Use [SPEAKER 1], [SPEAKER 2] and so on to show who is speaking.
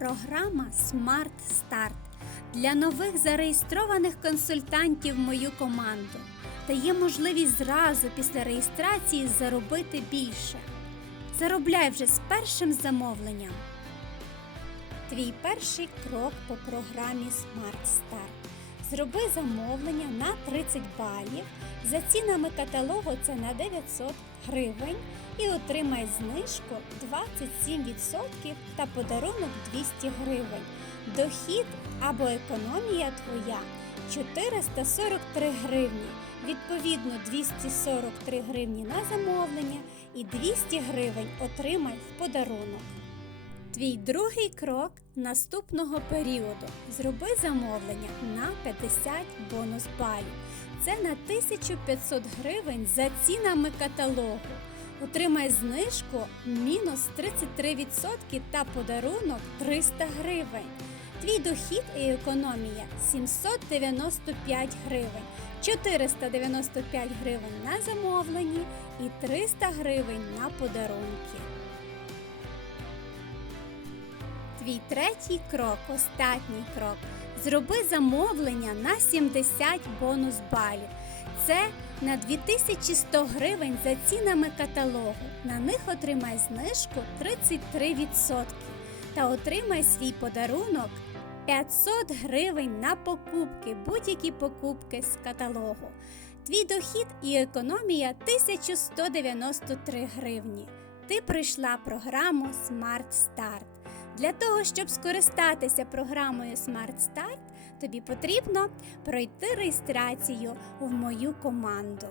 [SPEAKER 1] Програма Smart Start для нових зареєстрованих консультантів в мою команду дає можливість зразу після реєстрації заробити більше. Заробляй вже з першим замовленням. Твій перший крок по програмі Smart Start. Зроби замовлення на 30 балів. За цінами каталогу це на 900 гривень і отримай знижку 27% та подарунок 200 гривень. Дохід або економія твоя 443 гривні. Відповідно 243 гривні на замовлення і 200 гривень отримай в подарунок. Твій другий крок наступного періоду. Зроби замовлення на 50 бонус балів. Це на 1500 гривень за цінами каталогу. Отримай знижку мінус 33% та подарунок 300 гривень. Твій дохід і економія 795 гривень, 495 гривень на замовленні і 300 гривень на подарунки. Твій третій крок, останній крок. Зроби замовлення на 70 бонус балів. Це на 2100 гривень за цінами каталогу. На них отримай знижку 33% та отримай свій подарунок 500 гривень на покупки, будь-які покупки з каталогу. Твій дохід і економія 1193 гривні. Ти пройшла програму Smart Start. Для того, щоб скористатися програмою Smart Start, тобі потрібно пройти реєстрацію в мою команду.